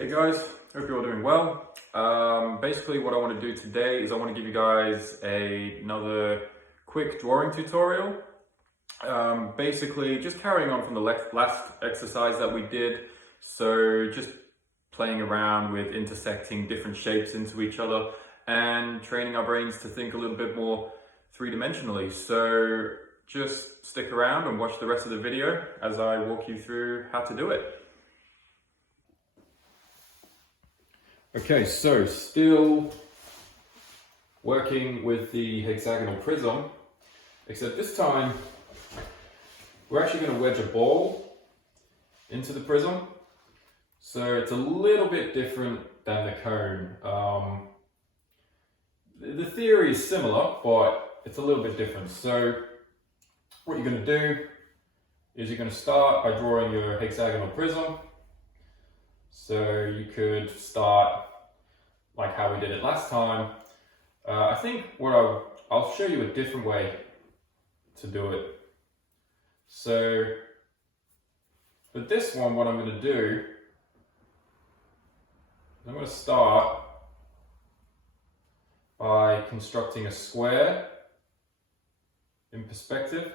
Hey guys, hope you're all doing well. Basically what I want to do today is I want to give you guys another quick drawing tutorial. Basically just carrying on from the last exercise that we did. So just playing around with intersecting different shapes into each other and training our brains to think a little bit more three-dimensionally. So just stick around and watch the rest of the video as I walk you through how to do it. Okay, so still working with the hexagonal prism, except this time we're actually going to wedge a ball into the prism. So it's a little bit different than the cone. The theory is similar, but it's a little bit different. So what you're going to do is you're going to start by drawing your hexagonal prism. So you could start like how we did it last time. I think I'll show you a different way to do it. So for this one, what I'm going to do, I'm going to start by constructing a square in perspective.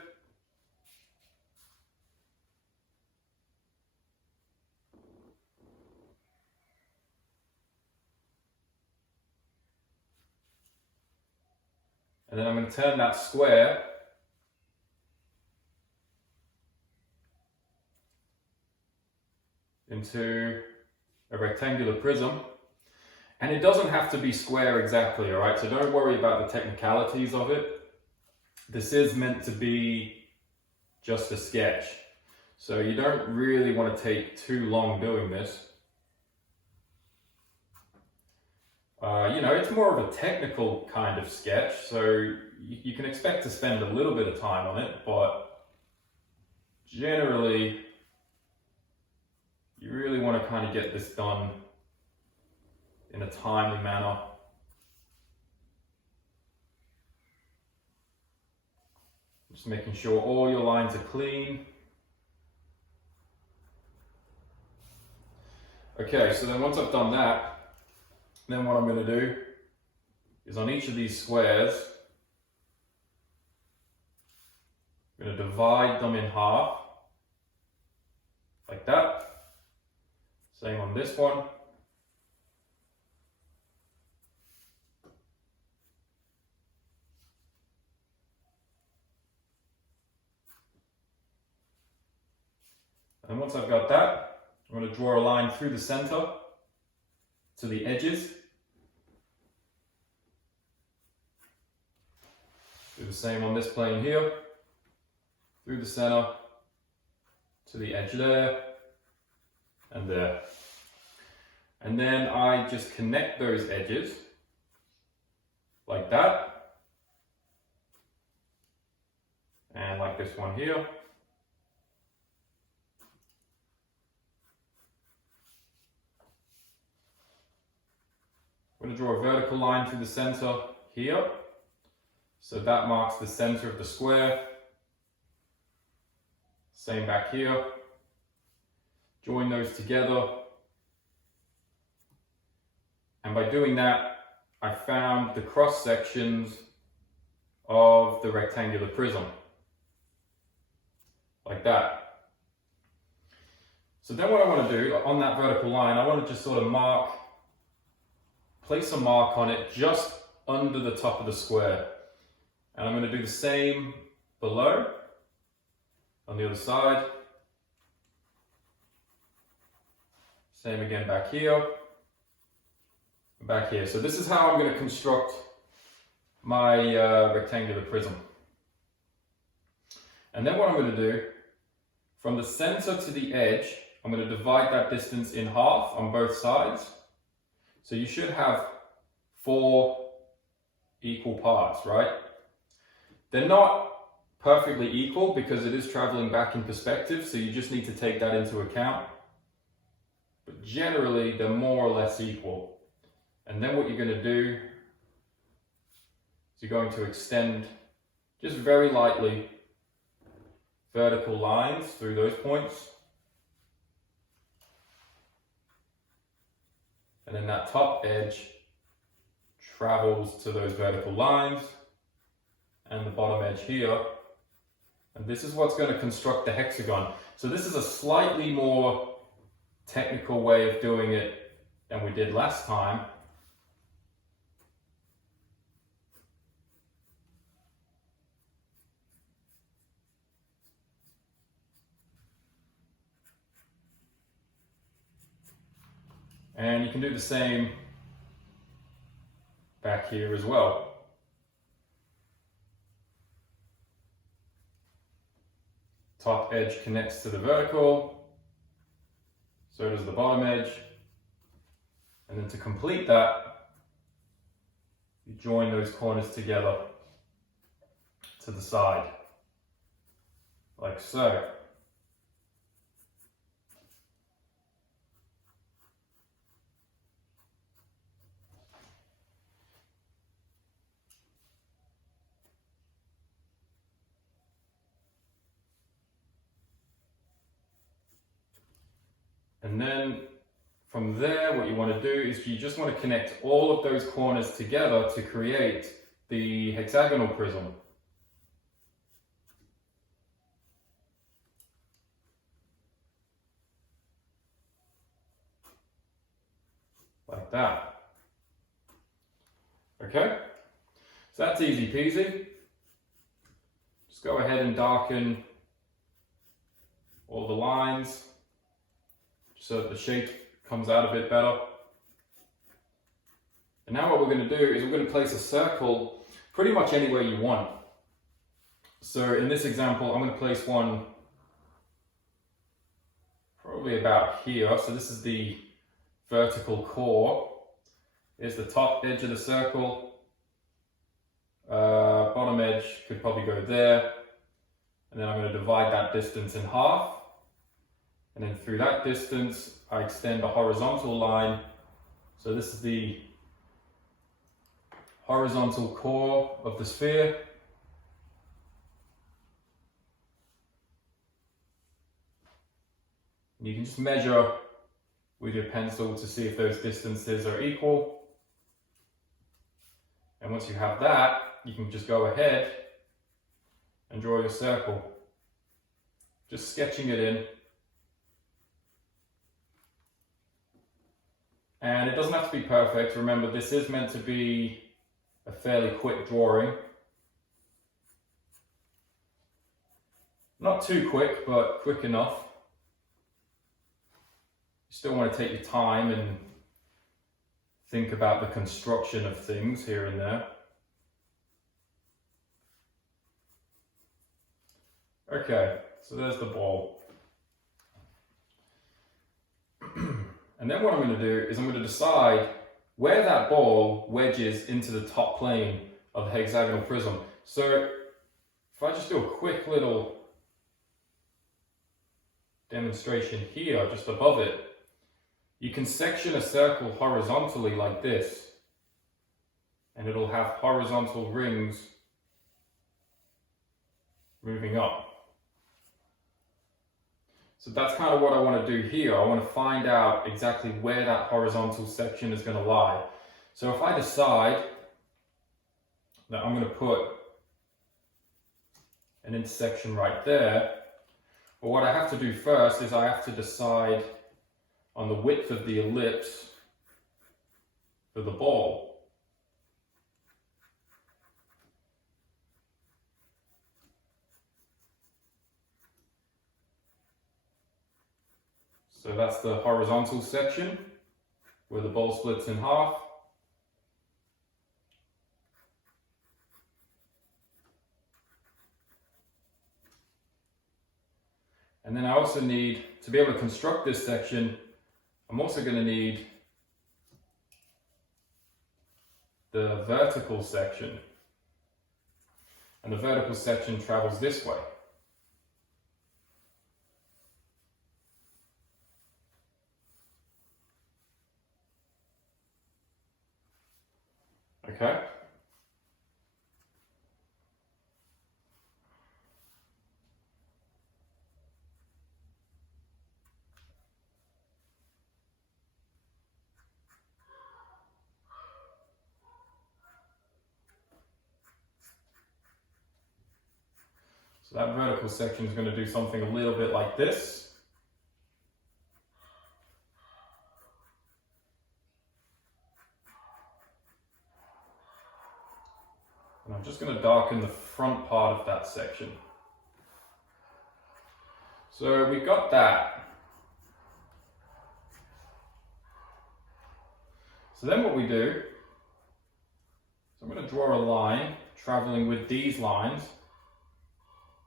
And then I'm going to turn that square into a rectangular prism. And it doesn't have to be square exactly, all right? So don't worry about the technicalities of it. This is meant to be just a sketch. So you don't really want to take too long doing this. It's more of a technical kind of sketch, so you can expect to spend a little bit of time on it, but generally, you really want to kind of get this done in a timely manner. Just making sure all your lines are clean. Okay, so then once I've done that, then what I'm going to do is on each of these squares, I'm going to divide them in half, like that. Same on this one. And once I've got that, I'm going to draw a line through the center to the edges. Do the same on this plane here, through the center to the edge there and there. And then I just connect those edges like that, and like this one here. I'm going to draw a vertical line through the center here. So that marks the center of the square. Same back here. Join those together. And by doing that, I found the cross sections of the rectangular prism. Like that. So then what I want to do on that vertical line, I want to just sort of place a mark on it just under the top of the square. And I'm going to do the same below, on the other side. Same again back here, and back here. So this is how I'm going to construct my rectangular prism. And then what I'm going to do, from the center to the edge, I'm going to divide that distance in half on both sides. So you should have 4 equal parts, right? They're not perfectly equal because it is traveling back in perspective, so you just need to take that into account. But generally, they're more or less equal. And then what you're going to do is you're going to extend just very lightly vertical lines through those points. And then that top edge travels to those vertical lines and the bottom edge here. And this is what's going to construct the hexagon. So this is a slightly more technical way of doing it than we did last time. And you can do the same back here as well. Top edge connects to the vertical, so does the bottom edge. And then to complete that, you join those corners together to the side, like so. And then from there, what you want to do is you just want to connect all of those corners together to create the hexagonal prism. Like that. Okay? So that's easy peasy. Just go ahead and darken all the lines so that the shape comes out a bit better. And now what we're going to do is we're going to place a circle pretty much anywhere you want. So in this example, I'm going to place one probably about here. So this is the vertical core. Here's the top edge of the circle. Bottom edge could probably go there. And then I'm going to divide that distance in half. And then through that distance, I extend a horizontal line. So this is the horizontal core of the sphere. And you can just measure with your pencil to see if those distances are equal. And once you have that, you can just go ahead and draw your circle. Just sketching it in. And it doesn't have to be perfect. Remember, this is meant to be a fairly quick drawing. Not too quick, but quick enough. You still want to take your time and think about the construction of things here and there. Okay, so there's the ball. And then what I'm going to do is I'm going to decide where that ball wedges into the top plane of the hexagonal prism. So if I just do a quick little demonstration here, just above it, you can section a circle horizontally like this, and it'll have horizontal rings moving up. So that's kind of what I want to do here. I want to find out exactly where that horizontal section is going to lie. So if I decide that I'm going to put an intersection right there, well, what I have to do first is I have to decide on the width of the ellipse for the ball. So that's the horizontal section where the ball splits in half. And then I also need, to be able to construct this section, I'm also going to need the vertical section. And the vertical section travels this way. Okay. So that vertical section is going to do something a little bit like this. And I'm just going to darken the front part of that section. So we got that. So then what we do, is I'm going to draw a line traveling with these lines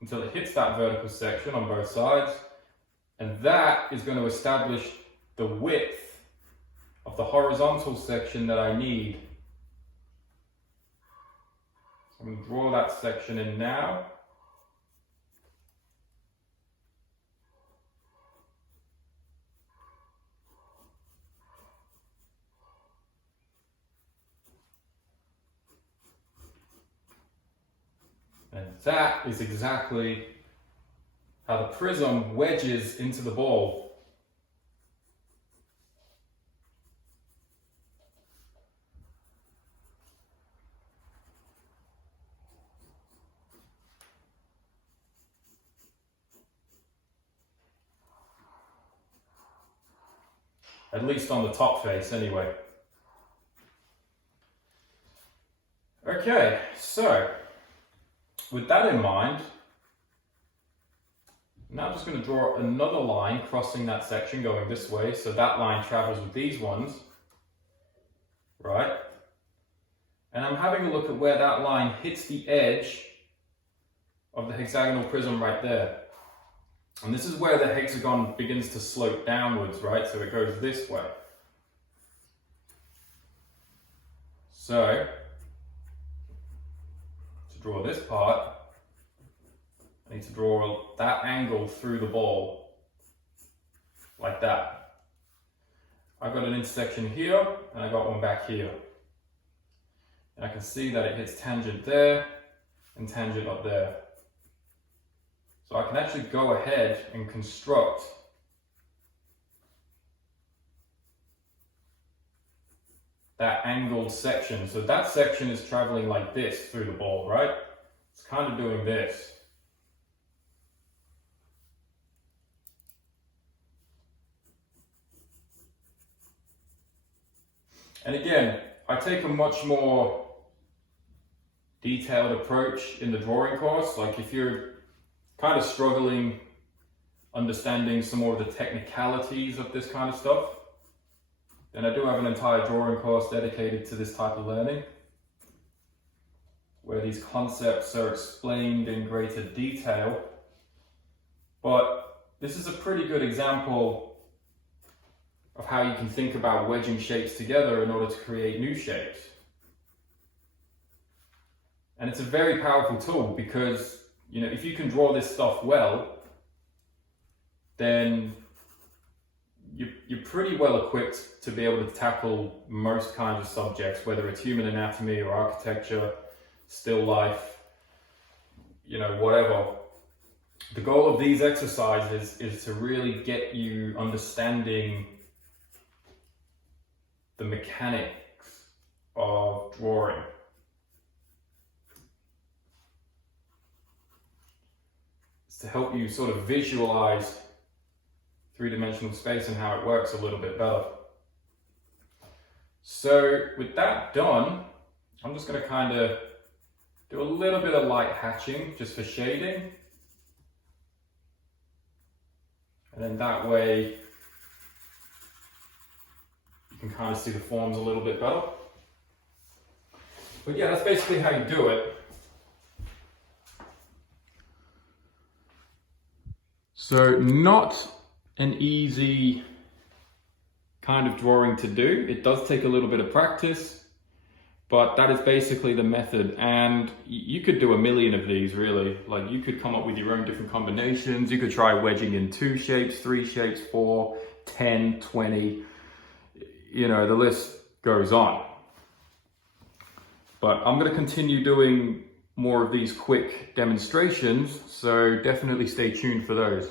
until it hits that vertical section on both sides. And that is going to establish the width of the horizontal section that I need. So I'm going to draw that section in now. And that is exactly how the prism wedges into the ball. At least on the top face, anyway. Okay, so with that in mind, now I'm just going to draw another line crossing that section going this way. So that line travels with these ones, right? And I'm having a look at where that line hits the edge of the hexagonal prism right there. And this is where the hexagon begins to slope downwards, right? So it goes this way. So, to draw this part, I need to draw that angle through the ball, like that. I've got an intersection here, and I got one back here. And I can see that it hits tangent there, and tangent up there. So I can actually go ahead and construct that angled section. So that section is traveling like this through the ball, right? It's kind of doing this. And again, I take a much more detailed approach in the drawing course. Like if you're kind of struggling understanding some more of the technicalities of this kind of stuff, then I do have an entire drawing course dedicated to this type of learning, where these concepts are explained in greater detail. But this is a pretty good example of how you can think about wedging shapes together in order to create new shapes. And it's a very powerful tool because, you know, if you can draw this stuff well, then you're pretty well equipped to be able to tackle most kinds of subjects, whether it's human anatomy or architecture, still life, you know, whatever. The goal of these exercises is to really get you understanding the mechanics of drawing. It's to help you sort of visualize three-dimensional space and how it works a little bit better. So with that done, I'm just going to kind of do a little bit of light hatching just for shading. And then that way you can kind of see the forms a little bit better. But yeah, that's basically how you do it. So not an easy kind of drawing to do. It does take a little bit of practice, but that is basically the method. And you could do a million of these really. Like you could come up with your own different combinations. You could try wedging in 2 shapes, 3 shapes, 4, 10, 20. You know, the list goes on. But I'm going to continue doing more of these quick demonstrations, so definitely stay tuned for those.